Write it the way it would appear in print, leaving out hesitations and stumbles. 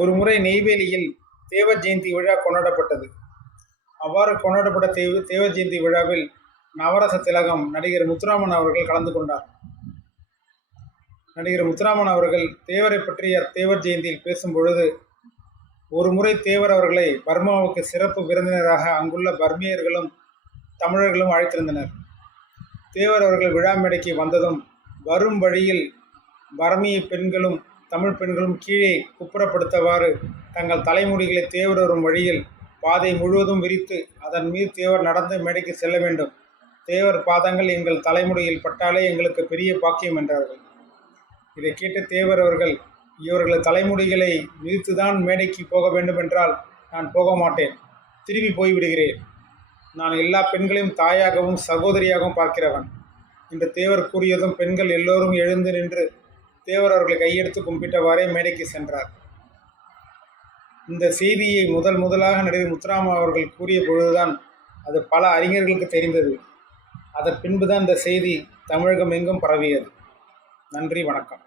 ஒரு முறை நெய்வேலியில் தேவர் ஜெயந்தி விழா கொண்டாடப்பட்டது. அவ்வாறு கொண்டாடப்பட்ட தேவர் ஜெயந்தி விழாவில் நவரச திலகம் நடிகர் முத்துராமன் அவர்கள் கலந்து கொண்டார். நடிகர் முத்துராமன் அவர்கள் தேவரை பற்றிய தேவர் ஜெயந்தியில் பேசும் பொழுது, ஒரு முறை தேவர் அவர்களை பர்மாவுக்கு சிறப்பு விருந்தினராக அங்குள்ள பர்மியர்களும் தமிழர்களும் அழைத்திருந்தனர். தேவர் அவர்கள் விழா மேடைக்கு வந்ததும் வரும் வழியில் பர்மிய பெண்களும் தமிழ் பெண்களும் கீழே குப்புறப்படுத்தவாறு தங்கள் தலைமுடிகளை தேவர் வரும் வழியில் பாதை முழுவதும் விரித்து அதன் மீது தேவர் நடந்து மேடைக்கு செல்ல வேண்டும். தேவர் பாதங்கள் எங்கள் தலைமுடியில் பட்டாலே எங்களுக்கு பெரிய பாக்கியம் என்றார்கள். இதை கேட்டு தேவர் அவர்கள், இவர்களது தலைமுடிகளை மிதித்துதான் மேடைக்கு போக வேண்டுமென்றால் நான் போக மாட்டேன், திரும்பி போய்விடுகிறேன். நான் எல்லா பெண்களையும் தாயாகவும் சகோதரியாகவும் பார்க்கிறவன் என்று தேவர் கூறியதும் பெண்கள் எல்லோரும் எழுந்து நின்று தேவர் அவர்களை கையெடுத்து கும்பிட்டவாறே மேடைக்கு சென்றார். இந்த செய்தியை முதலாக நடிகர் முத்துராமன் அவர்கள் கூறிய பொழுதுதான் அது பல அறிஞர்களுக்கு தெரிந்தது. அதன் பின்புதான் இந்த செய்தி தமிழகம் எங்கும் பரவியது. நன்றி, வணக்கம்.